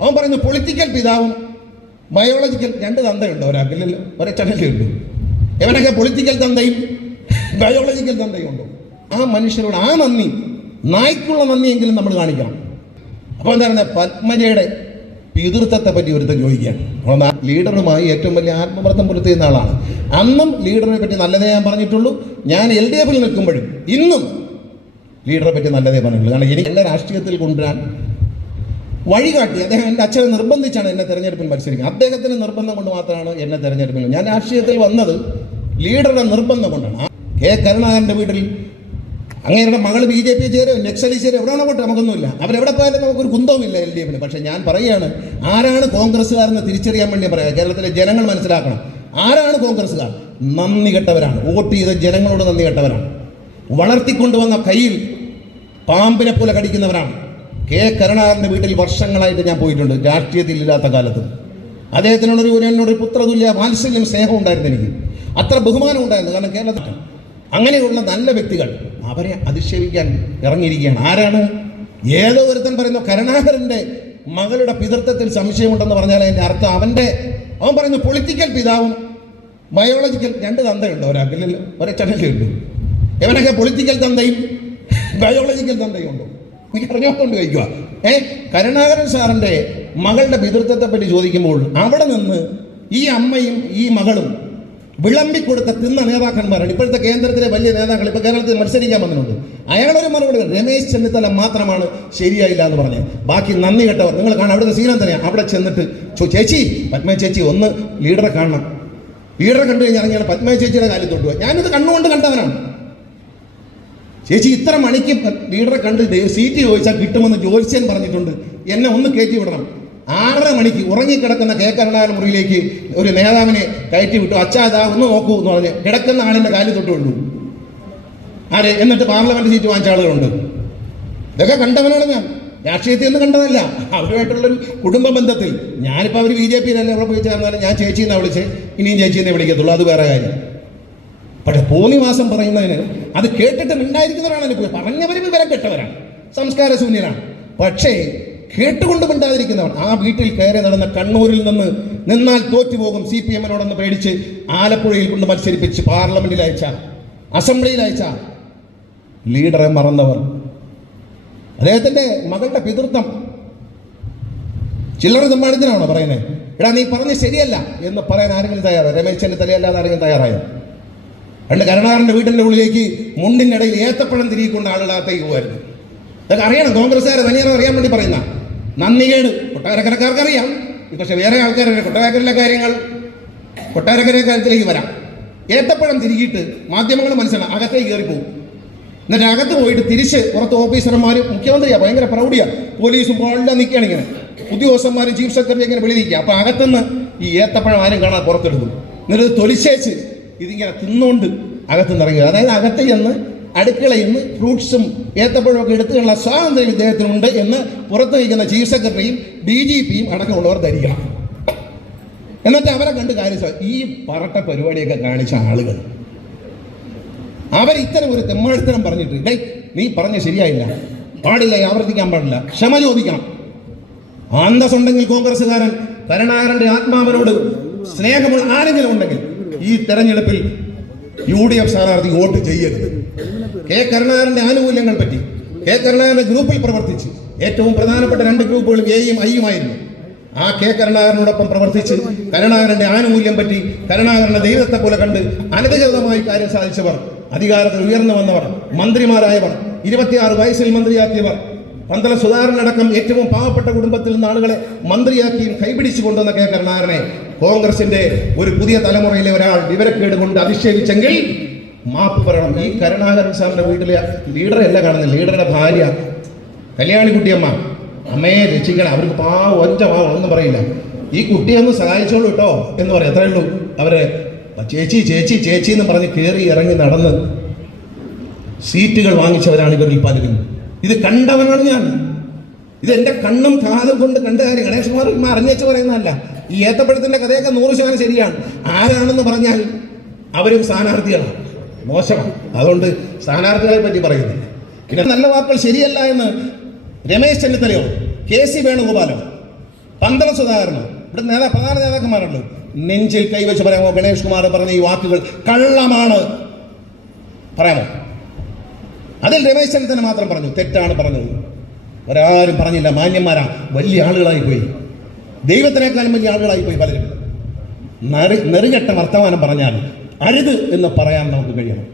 അവൻ പറയുന്നു പൊളിറ്റിക്കൽ പിതാവും ബയോളജിക്കൽ രണ്ട് തന്തയുണ്ടോ ഒരാൾക്കില്ലല്ലോ, ഒരച്ഛനല്ലേ ഉള്ളൂ. എവനൊക്കെ പൊളിറ്റിക്കൽ തന്തയും ബയോളജിക്കൽ തന്തയും ഉണ്ടോ? ആ മനുഷ്യരോട് ആ നന്ദി, നായ്ക്കുള്ള നന്ദിയെങ്കിലും നമ്മൾ കാണിക്കണം. അപ്പോൾ എന്താണ് പത്മജയുടെ പിതൃത്വത്തെ പറ്റി ഒരുത്തൻ ചോദിക്കുകയാണ്. അപ്പോൾ ലീഡറുമായി ഏറ്റവും വലിയ ആത്മബന്ധം പുലർത്തുന്ന ആളാണ്. അന്നും ലീഡറിനെ പറ്റി നല്ലതേ ഞാൻ പറഞ്ഞിട്ടുള്ളൂ. ഞാൻ LDF നിൽക്കുമ്പോഴും ഇന്നും ലീഡറെ പറ്റി നല്ലതേ പറഞ്ഞിട്ടുള്ളൂ. കാരണം എനിക്ക് എന്നെ രാഷ്ട്രീയത്തിൽ കൊണ്ടുവരാൻ വഴികാട്ടി അദ്ദേഹം എൻ്റെ അച്ഛനെ നിർബന്ധിച്ചാണ് എന്നെ തെരഞ്ഞെടുപ്പിൽ മത്സരിക്കുന്നത്. അദ്ദേഹത്തിന് നിർബന്ധം കൊണ്ട് മാത്രമാണ് എന്നെ തെരഞ്ഞെടുപ്പിൽ. ഞാൻ രാഷ്ട്രീയത്തിൽ വന്നത് ലീഡറുടെ നിർബന്ധം കൊണ്ടാണ്. കെ കരുണാകരൻ്റെ വീട്ടിൽ അങ്ങേരുടെ മകൾ BJP ചേരും, നക്സലി ചേരും, എവിടെയാണോ പോട്ടെ നമുക്കൊന്നുമില്ല. അവരെവിടെ പോയാലും നമുക്കൊരു കുന്തവുമില്ല LDF. പക്ഷേ ഞാൻ പറയുകയാണ്, ആരാണ് കോൺഗ്രസ്സുകാരെന്ന് തിരിച്ചറിയാൻ വേണ്ടി പറയാം. കേരളത്തിലെ ജനങ്ങൾ മനസ്സിലാക്കണം ആരാണ് കോൺഗ്രസ്സുകാർ. നന്ദി കെട്ടവരാണ്, വോട്ട് ചെയ്ത ജനങ്ങളോട് നന്ദി കെട്ടവരാണ്, വളർത്തിക്കൊണ്ടുവന്ന കയ്യിൽ പാമ്പിനെ പോലെ കടിക്കുന്നവരാണ്. കെ കരുണാകരൻ്റെ വീട്ടിൽ വർഷങ്ങളായിട്ട് ഞാൻ പോയിട്ടുണ്ട്, രാഷ്ട്രീയത്തിൽ ഇല്ലാത്ത കാലത്ത്. എന്നോടൊരു പുത്രതുല്യ വാത്സല്യം സ്നേഹം ഉണ്ടായിരുന്നു, എനിക്ക് അത്ര ബഹുമാനം ഉണ്ടായിരുന്നു. കാരണം കേരളത്തിൽ അങ്ങനെയുള്ള നല്ല വ്യക്തികൾ അവരെ അധിക്ഷേപിക്കാൻ ഇറങ്ങിയിരിക്കുകയാണ്. ആരാണ്? ഏതോ ഒരുത്തൻ പറയുന്നു കരുണാകരൻ്റെ മകളുടെ പിതൃത്വത്തിൽ സംശയമുണ്ടെന്ന് പറഞ്ഞാൽ അതിൻ്റെ അർത്ഥം അവൻ പറയുന്നു പൊളിറ്റിക്കൽ പിതാവും ബയോളജിക്കൽ രണ്ട് തന്തയുണ്ടോ ഒരാൾക്കില്ലല്ലോ, ഒരച്ഛനല്ലേ ഉള്ളൂ. എവനൊക്കെ പൊളിറ്റിക്കൽ തന്തയും ബയോളജിക്കൽ തന്തയും ഉണ്ടോ? എനിക്ക് അറിഞ്ഞുകൊണ്ട് കഴിക്കുക. കരുണാകരൻ സാറിൻ്റെ മകളുടെ പിതൃത്വത്തെ പറ്റി ചോദിക്കുമ്പോൾ അവിടെ നിന്ന് ഈ അമ്മയും ഈ മകളും വിളമ്പിക്കൊടുത്ത തിന്ന നേതാക്കന്മാരാണ് ഇപ്പോഴത്തെ കേന്ദ്രത്തിലെ വലിയ നേതാക്കൾ. ഇപ്പോൾ കേരളത്തിൽ മത്സരിക്കാൻ വന്നിട്ടുണ്ട്. അയാളൊരു മറുപടി, രമേശ് ചെന്നിത്തല മാത്രമാണ് ശരിയായില്ല എന്ന് പറഞ്ഞ്, ബാക്കി നന്ദി കെട്ടവർ. നിങ്ങൾ കാണാം, അവിടുത്തെ സീനം തന്നെയാണ്. അവിടെ ചെന്നിട്ട് ചേച്ചി പത്മ ചേച്ചി ഒന്ന് ലീഡറെ കാണണം. ലീഡറെ കണ്ടു കഴിഞ്ഞാൽ ഇറങ്ങിയാണ് പത്മ ചേച്ചിയുടെ കാലിൽ തൊട്ടുക. ഞാനിത് കണ്ണുകൊണ്ട് കണ്ടവനാണ്. ചേച്ചി ഇത്ര മണിക്ക് ലീഡറെ കണ്ട് സീറ്റ് ചോദിച്ചാൽ കിട്ടുമെന്ന് ജോത്സ്യൻ പറഞ്ഞിട്ടുണ്ട്, എന്നെ ഒന്ന് കയറ്റി വിടണം. 6:30 മണിക്ക് ഉറങ്ങിക്കിടക്കുന്ന കെ കരുണാകരൻ മുറിയിലേക്ക് ഒരു നേതാവിനെ കയറ്റി വിട്ടു. അച്ഛാ ഇതാ ഒന്ന് നോക്കൂ എന്ന് പറഞ്ഞ് കിടക്കുന്ന ആളിൻ്റെ കാലിൽ തൊട്ടുകൊണ്ടു. ആരെ? എന്നിട്ട് പാർലമെന്റ് സീറ്റ് വാങ്ങിച്ച ആളുകളുണ്ട്. ഇതൊക്കെ കണ്ടവനാണ് ഞാൻ. രാഷ്ട്രീയത്തിൽ ഒന്നും കണ്ടതല്ല, അവരുമായിട്ടുള്ളൊരു കുടുംബ ബന്ധത്തിൽ. ഞാനിപ്പോൾ അവർ BJPയിലല്ലേ അവിടെ പോയി ചേർന്നാലും ഞാൻ ചേച്ചിയെന്നാണ് വിളിച്ച്, ഇനിയും ചേച്ചിയെന്നേ വിളിക്കത്തുള്ളൂ, അത് വേറെ കാര്യം. പക്ഷെ പോന്നിവാസം പറയുന്നതിന് അത് കേട്ടിട്ട് ഉണ്ടായിരിക്കുന്നവരാണ് പോയി പറഞ്ഞവരും വിവരം കെട്ടവരാണ്, സംസ്കാര ശൂന്യരാണ്. പക്ഷേ കേട്ടുകൊണ്ട് മിണ്ടാതിരിക്കുന്നവർ. ആ വീട്ടിൽ കയറി നടന്ന കണ്ണൂരിൽ നിന്നാൽ തോറ്റുപോകും CPM-നോടെന്ന് പേടിച്ച് ആലപ്പുഴയിൽ കൊണ്ട് മത്സരിപ്പിച്ച് പാർലമെന്റിൽ അയച്ച, അസംബ്ലിയിൽ അയച്ച ലീഡറെ മറന്നവർ. അദ്ദേഹത്തിന്റെ മകളുടെ പിതൃത്വം ചില്ലറ സമ്മാനത്തിനാണോ പറയുന്നത്? എടാ നീ പറഞ്ഞ് ശരിയല്ല എന്ന് പറയാൻ ആരെങ്കിലും തയ്യാറായോ? രമേശ് ചെന്നിത്തലയല്ലാതെ ആരെങ്കിലും തയ്യാറായോ? പണ്ട് കരുണാകരൻ്റെ വീട്ടിൻ്റെ ഉള്ളിലേക്ക് മുണ്ടിനിടയിൽ ഏത്തപ്പഴം തിരികൊണ്ട് ആളുകളകത്തേക്ക് പോകുമായിരുന്നു. ഇതൊക്കെ അറിയണം, കോൺഗ്രസ്സുകാരെ തനിയാറെ അറിയാൻ വേണ്ടി പറയുന്ന നന്ദികേട് കൊട്ടാരക്കരക്കാർക്ക് അറിയാം. പക്ഷെ വേറെ ആൾക്കാരുടെ കൊട്ടാരക്കരയിലെ കാര്യത്തിലേക്ക് വരാം. ഏത്തപ്പഴം തിരികിയിട്ട് മാധ്യമങ്ങൾ മനസ്സിലാണ് അകത്തേക്ക് കയറിപ്പോകും. എന്നിട്ട് അകത്ത് പോയിട്ട് തിരിച്ച് പുറത്ത് ഓഫീസർമാരും, മുഖ്യമന്ത്രിയാണ് ഭയങ്കര പ്രൗഢിയാണ്, പോലീസും എല്ലാം നിൽക്കുകയാണ്. ഇങ്ങനെ ഉദ്യോഗസ്ഥന്മാരും ചീഫ് സെക്രട്ടറി ഇങ്ങനെ വിളിക്കുക. അപ്പോൾ അകത്തുനിന്ന് ഈ ഏത്തപ്പഴം ആരും കാണാൻ പുറത്തെടുക്കും. എന്നിട്ട് തൊലിച്ചേച്ച് ഇതിങ്ങനെ തിന്നുകൊണ്ട് അകത്തുനിന്ന് ഇറങ്ങുക. അതായത് അകത്ത് ചെന്ന് അടുക്കളയിൽ നിന്ന് ഫ്രൂട്ട്സും ഏത്തപ്പഴമൊക്കെ എടുത്തുള്ള സ്വാതന്ത്ര്യം ഇദ്ദേഹത്തിനുണ്ട് എന്ന് പുറത്ത് വയ്ക്കുന്ന ചീഫ് സെക്രട്ടറിയും DGPയും അടക്കമുള്ളവർ ധരിക്കണം. എന്നിട്ട് അവരെ കണ്ട് കാര്യം ഈ പറട്ട പരിപാടിയൊക്കെ കാണിച്ച ആളുകൾ ഇത്തരം ഒരു തെമ്മാടിത്തരം പറഞ്ഞിട്ട് നീ പറഞ്ഞ ശരിയായില്ല, പാടില്ല, ആവർത്തിക്കാൻ പാടില്ല, ക്ഷമ ചോദിക്കണം. അന്തസ്സുണ്ടെങ്കിൽ കോൺഗ്രസ്സുകാരൻ കരുണാകരന്റെ ആത്മാവിനോട് സ്നേഹമുള്ള ആരെങ്കിലും ഉണ്ടെങ്കിൽ ഈ തെരഞ്ഞെടുപ്പിൽ UDF സ്ഥാനാർത്ഥി വോട്ട് ചെയ്യരുത്. കെ കരുണാകരന്റെ ആനുകൂല്യങ്ങൾ പറ്റി കെ കരുണാകരന്റെ ഗ്രൂപ്പിൽ പ്രവർത്തിച്ച് ഏറ്റവും പ്രധാനപ്പെട്ട 2 ഗ്രൂപ്പുകളും Aയും Iയുമായിരുന്നു. ആ കെ കരുണാകരനോടൊപ്പം പ്രവർത്തിച്ച് കരുണാകരന്റെ ആനുകൂല്യം പറ്റി കരുണാകരന്റെ ദൈവത്തെ പോലെ കണ്ട് അനധികൃതമായി കാര്യം സാധിച്ചവർ, അധികാരത്തിൽ ഉയർന്നു വന്നവർ, മന്ത്രിമാരായവർ, 26 വയസ്സിൽ മന്ത്രിയാക്കിയവർ, പന്തള സുധാകരനടക്കം ഏറ്റവും പാവപ്പെട്ട കുടുംബത്തിൽ നിന്ന് ആളുകളെ മന്ത്രിയാക്കിയും കൈപിടിച്ചു കൊണ്ടുവന്ന കെ കരുണാകരനെ കോൺഗ്രസിന്റെ ഒരു പുതിയ തലമുറയിലെ ഒരാൾ വിവരക്കേട് കൊണ്ട് അധിക്ഷേപിച്ചെങ്കിൽ മാപ്പ് പറയണം. ഈ കരുണാകരൻ സാറിന്റെ വീട്ടിലെ ലീഡറെ അല്ല കാണുന്നത്, ലീഡറുടെ ഭാര്യ കല്യാണിക്കുട്ടിയമ്മ, അമ്മയെ രക്ഷിക്കണം, അവർക്ക് ഒന്നും പറയില്ല, ഈ കുട്ടിയൊന്ന് സഹായിച്ചോളൂ കേട്ടോ എന്ന് പറയും, അത്രേ ഉള്ളൂ. അവരെ ചേച്ചി ചേച്ചി ചേച്ചി എന്ന് പറഞ്ഞ് കയറി ഇറങ്ങി നടന്ന് സീറ്റുകൾ വാങ്ങിച്ചവരാണ് ഇവരിൽ പലരും. ഇത് കണ്ടവനാണ് ഞാൻ. ഇത് എൻ്റെ കണ്ണും കാതും കൊണ്ട് കണ്ട കാര്യം. ഗണേഷ് കുമാർ അറിഞ്ഞേച്ച് പറയുന്നതല്ല. ഈ ഏത്തപ്പഴത്തിൻ്റെ കഥയൊക്കെ 100% ശരിയാണ്. ആരാണെന്ന് പറഞ്ഞാൽ അവരും സ്ഥാനാർത്ഥികളാണ്, മോശമാണ്. അതുകൊണ്ട് സ്ഥാനാർത്ഥികളെ പറ്റി പറയുന്നില്ല. പിന്നെ നല്ല വാക്കുകൾ ശരിയല്ല എന്ന് രമേശ് ചെന്നിത്തലയോ KC വേണുഗോപാലോ പന്തളം സുധാകരനോ ഇവിടെ പ്രധാന നേതാക്കന്മാരുണ്ട്, നെഞ്ചിൽ കൈവച്ച് പറയാമോ ഗണേഷ് കുമാർ പറഞ്ഞ ഈ വാക്കുകൾ കള്ളമാണ് പറയാമോ? അതിൽ രമേശ് ചെന്നിത്തല മാത്രം പറഞ്ഞു തെറ്റാണ് പറഞ്ഞത്, ഒരാരും പറഞ്ഞില്ല. മാന്യന്മാരാ, വലിയ ആളുകളായി പോയി, ദൈവത്തിനേക്കാളും വലിയ ആളുകളായി പോയി പലരും. നെറുകെട്ട വർത്തമാനം പറഞ്ഞാൽ അരുത് എന്ന് പറയാൻ നമുക്ക് കഴിയണം.